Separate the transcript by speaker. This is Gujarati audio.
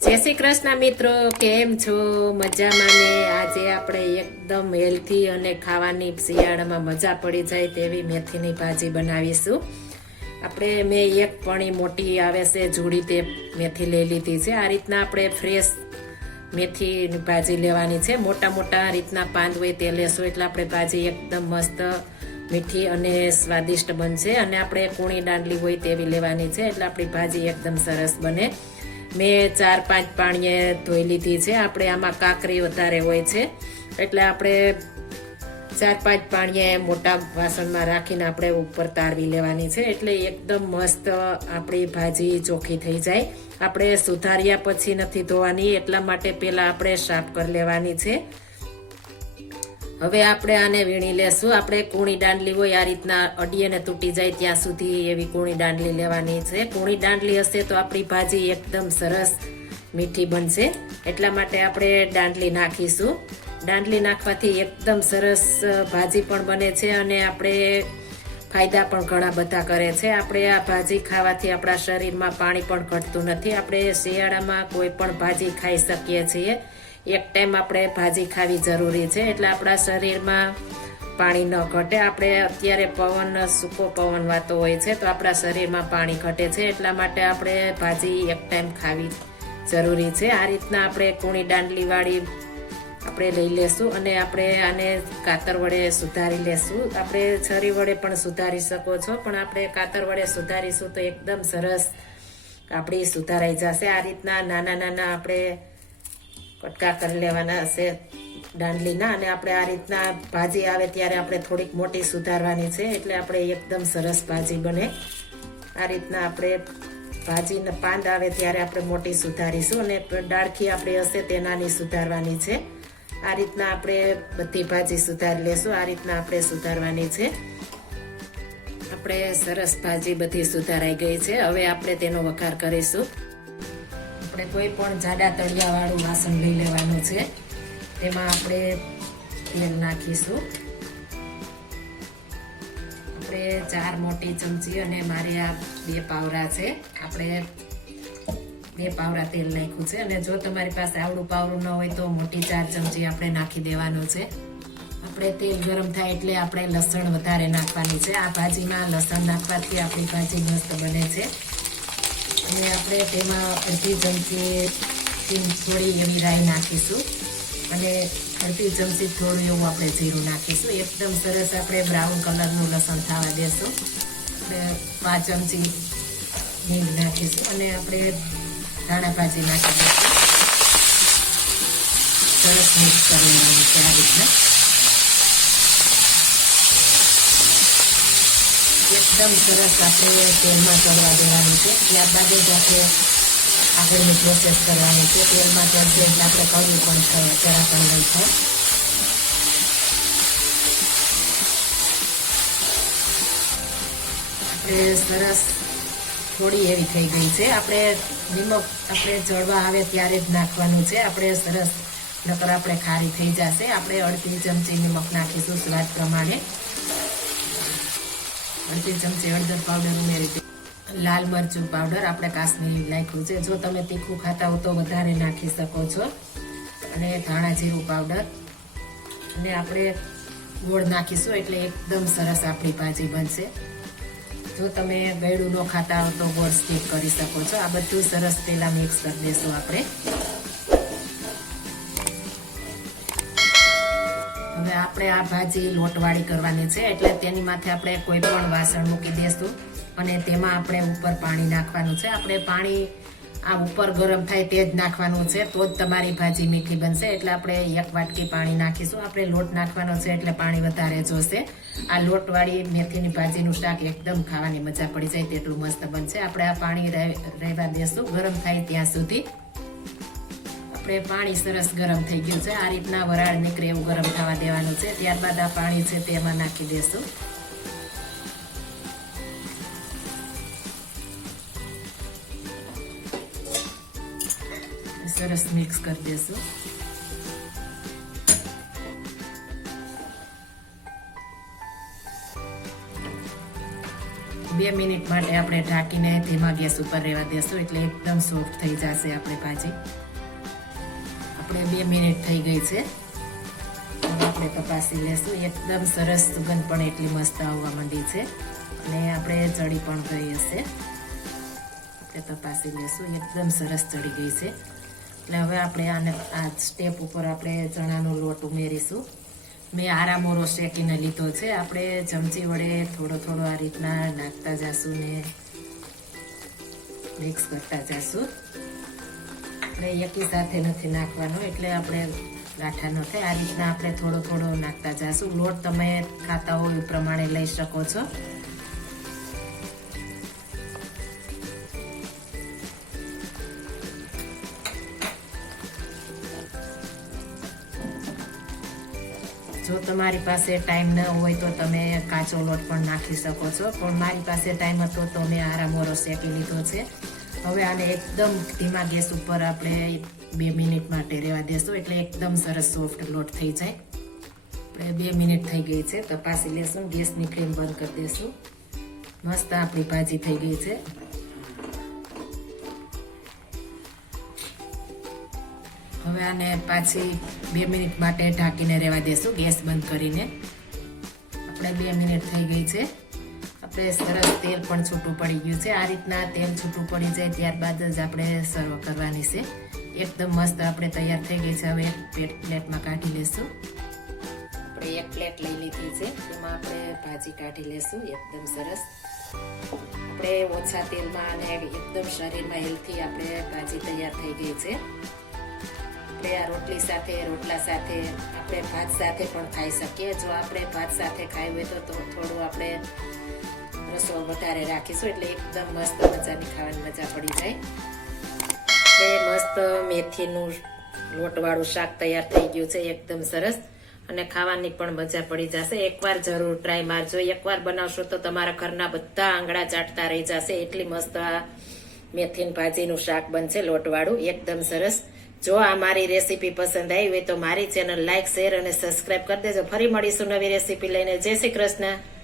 Speaker 1: જય શ્રી કૃષ્ણ મિત્રો, કેમ છો? મજામાં ને? આજે આપણે એકદમ હેલ્થી અને ખાવાની શિયાળામાં મજા પડી જાય તેવી મેથીની ભાજી બનાવીશું. આપણે મેં એક પણી મોટી આવે છે, જુડી તે મેથી લઈ લીધી છે. આ રીતના આપણે ફ્રેશ મેથીની ભાજી લેવાની છે. મોટા મોટા રીતના પાંદ હોય તે લેશું એટલે આપણે ભાજી એકદમ મસ્ત મીઠી અને સ્વાદિષ્ટ બનશે. અને આપણે કૂણી દાંડલી હોય તેવી લેવાની છે એટલે આપણી ભાજી એકદમ સરસ બને. મેં ચાર, પાંચ પાણીએ ધોઈ લીધી છે. આપણે આમાં કાકરી વધારે હોય છે. એટલે આપણે ચાર, પાંચ પાણીએ મોટા વાસણમાં રાખીને આપણે ઉપર તારવી લેવાની છે. એટલે એકદમ મસ્ત આપણી ભાજી ચોખ્ખી થઈ જાય. આપણે સુધાર્યા પછી નથી ધોવાની. એટલા માટે પહેલાં આપણે સાફ કરી લેવાની છે. હવે આપણે આને વીણી લેશું. આપણે કૂણી દાંડલી હોય, આ રીતના અડીએ ને તૂટી જાય ત્યાં સુધી એવી કૂણી દાંડલી લેવાની છે. કૂણી દાંડલી હશે તો આપણી ભાજી એકદમ સરસ મીઠી બનશે. એટલા માટે આપણે દાંડલી નાખીશું. દાંડલી નાખવાથી એકદમ સરસ ભાજી પણ બને છે અને આપણે ફાયદા પણ ઘણા બધા કરે છે. આપણે આ ભાજી ખાવાથી આપણા શરીરમાં પાણી પણ ઘટતું નથી. આપણે શિયાળામાં કોઈ પણ ભાજી ખાઈ શકીએ છીએ. એક ટાઈમ આપણે ભાજી ખાવી જરૂરી છે, એટલે આપણા શરીરમાં પાણી ન ઘટે. આપણે અત્યારે પવન, સૂકો પવન વાતો હોય છે, તો આપણા શરીરમાં પાણી ઘટે છે, એટલા માટે આપણે ભાજી એક ટાઈમ ખાવી જરૂરી છે. આ રીતના આપણે કૂણી દાંડલીવાળી આપણે લઈ લેશું અને આપણે આને કાતર વડે સુધારી લેશું. આપણે છરી વડે પણ સુધારી શકો છો, પણ આપણે કાતર વડે સુધારીશું તો એકદમ સરસ આપણી સુધારાઈ જશે. આ રીતના નાના નાના આપણે કટકા કરી લેવાના હશે દાંડલીના, અને આપણે આ રીતના ભાજી આવે ત્યારે આપણે થોડીક મોટી સુધારવાની છે, એટલે આપણે એકદમ સરસ ભાજી બને. આ રીતના આપણે ભાજીને પાંદ આવે ત્યારે આપણે મોટી સુધારીશું, અને ડાળખી આપણે હશે તે નાની સુધારવાની છે. આ રીતના આપણે બધી ભાજી સુધારી લેશું, આ રીતના આપણે સુધારવાની છે. આપણે સરસ ભાજી બધી સુધારાઈ ગઈ છે, હવે આપણે તેનો વઘાર કરીશું. આપણે કોઈ પણ જાડા તળિયા વાળું વાસણ લઈ લેવાનું છે. તેમાં આપણે તેલ નાખીશું. આપણે ચાર મોટી ચમચી અને મારે આ બે પાવરા છે. આપણે બે પાવરા તેલ નાખ્યું છે અને જો તમારી પાસે આવડું પાવરું ન હોય તો મોટી ચાર ચમચી આપણે નાખી દેવાનું છે. આપણે તેલ ગરમ થાય એટલે આપણે લસણ વધારે નાખવાની છે. આ ભાજીમાં લસણ નાખવાથી આપણી ભાજી મસ્ત બને છે. અને આપણે તેમાં અડધી ચમચી થોડી એવી રાઈ નાખીશું. અને અડધી ચમચી થોડું એવું આપણે જીરું નાખીશું. એકદમ સરસ આપણે બ્રાઉન કલરનું લસણ થવા દેશું. આપણે પાંચ ચમચી હિંગ નાખીશું. અને આપણે ધાણા ભાજી નાખી દઈશું. સરસ મિક્સ કરી રીતના. એકદમ સરસ આપણે તેલમાં ચડવા દેવાનું છે. ત્યારબાદ જ આપણે આગળની પ્રોસેસ કરવાની છે. તેલમાં ચડશે એટલે આપણે કરવું પણ જરા પણ નહીં થાય. સરસ થોડી એવી થઈ ગઈ છે. આપણે નિમક આપણે ચડવા આવે ત્યારે જ નાખવાનું છે. આપણે સરસ નકર આપણે ખારી થઈ જશે. આપણે અડધી ચમચી નિમક નાખીશું સ્વાદ પ્રમાણે. અડધી ચમચી હળદર પાવડર ઉમેરી લાલ મરચું પાવડર આપણે કાશ્મીરી નાખ્યું છે. જો તમે તીખું ખાતા હો તો વધારે નાખી શકો છો. અને ધાણા જીરું પાવડર અને આપણે ગોળ નાખીશું એટલે એકદમ સરસ આપણી ભાજી બનશે. જો તમે ગળું ન ખાતા હો તો ગોળ સ્ટીક કરી શકો છો. આ બધું સરસ પહેલાં મિક્સ કરી દેશું આપણે. આપણે આ ભાજી લોટવાળી કરવાની છે, એટલે તેની માથે આપણે કોઈ પણ વાસણ મૂકી દઈશું અને તેમાં આપણે ઉપર પાણી નાખવાનું છે. આપણે પાણી આ ઉપર ગરમ થાય તે જ નાખવાનું છે, તો જ તમારી ભાજી મીઠી બનશે. એટલે આપણે એક વાટકી પાણી નાખીશું. આપણે લોટ નાખવાનો છે એટલે પાણી વધારે જોશે. આ લોટવાળી મેથીની ભાજીનું શાક એકદમ ખાવાની મજા પડી જાય, તેટલું મસ્ત બનશે. આપણે આ પાણી રહેવા દેશું. ગરમ થાય ત્યાં સુધી. આપણે પાણી સરસ ગરમ થઈ ગયું છે. આ રીતના વરાળ નીકળે એવું ગરમ થવા દેવાનું છે. ત્યારબાદ આ પાણી છે તેમાં નાખી દેશું. સરસ મિક્સ કરી દેશું. બે મિનિટ માટે આપણે ઢાંકીને ધીમા ગેસ ઉપર રહેવા દેશું. એટલે એકદમ સોફ્ટ થઈ જશે આપણી ભાજી. આપણે બે મિનિટ થઈ ગઈ છે. આપણે તપાસી લેશું. એકદમ સરસ સુગંધ પણ એટલી મસ્ત આવવા માંડી છે. અને આપણે ચડી પણ ગઈ હશે. આપણે તપાસી લેશું. એકદમ સરસ ચડી ગઈ છે. એટલે હવે આપણે આને આ સ્ટેપ ઉપર આપણે ચણાનો લોટ ઉમેરીશું. મેં આરામોરો શેકીને લીધો છે. આપણે ચમચી વડે થોડો થોડો આ રીતના નાખતા જશું ને મિક્સ કરતા જાશું. આપણે એકી સાથે નથી નાખવાનો, એટલે આપણે ગાંઠા ન થાય. આ રીતના આપણે થોડો થોડો નાખતા જઈશું લોટ તમે ખાતા હો એ પ્રમાણે લઈ શકો છો. જો તમારી પાસે ટાઈમ ન હોય તો તમે કાચો લોટ પણ નાખી શકો છો. પણ મારી પાસે ટાઈમ હતો તો મેં આરામોરો શેકી લીધો છે. હવે આને એકદમ ધીમા ગેસ ઉપર આપણે બે મિનિટ માટે રહેવા દેશું, એટલે એકદમ સરસ સોફ્ટ લોટ થઈ જાય. આપણે બે મિનિટ થઈ ગઈ છે, તપાસી લેશું, ગેસની ફ્લેમ બંધ કરી દેશું. મસ્ત આપણી ભાજી થઈ ગઈ છે. હવે આને પાછી બે મિનિટ માટે ઢાંકીને રહેવા દેશું, ગેસ બંધ કરીને. આપણે બે મિનિટ થઈ ગઈ છે. આપણે સરસ તેલ પણ છૂટું પડી ગયું છે. આ રીતના તેલ છૂટું પડી જાય ત્યારબાદ જ આપણે સર્વ કરવાની છે. એકદમ મસ્ત આપણે તૈયાર થઈ ગઈ છે. હવે એક પ્લેટ પ્લેટમાં કાઢી લેશું. આપણે એક પ્લેટ લઈ લીધી છે. એમાં આપણે ભાજી કાઢી લેશું. એકદમ સરસ. આપણે ઓછા તેલમાં અને એકદમ શરીરમાં હેલ્થી આપણે ભાજી તૈયાર થઈ ગઈ છે. આપણે આ રોટલી સાથે, રોટલા સાથે, આપણે ભાત સાથે પણ ખાઈ શકીએ. જો આપણે ભાત સાથે ખાઈ હોય તો તો થોડું આપણે રસો વધારે રાખીશું એટલે એકદમ મસ્ત મજાની ખાવાની મજા પડી જાય. એ મસ્ત મેથીનું લોટવાળું શાક તૈયાર થઈ ગયું છે, એકદમ સરસ. અને ખાવાની પણ મજા પડી જશે. એકવાર જરૂર ટ્રાય મારજો. એકવાર બનાવશો તો તમારા ઘરના બધા આંગળા ચાટતા રહી જશે. એટલી મસ્ત આ મેથીન ભાજીનું શાક બનશે લોટવાળું. એકદમ સરસ. જો આ મારી રેસીપી પસંદ આવી હોય તો મારી ચેનલ લાઇક શેર અને સબસ્ક્રાઇબ કરી દેજો. ફરી મળીશું નવી રેસીપી લઈને. જય શ્રી કૃષ્ણ.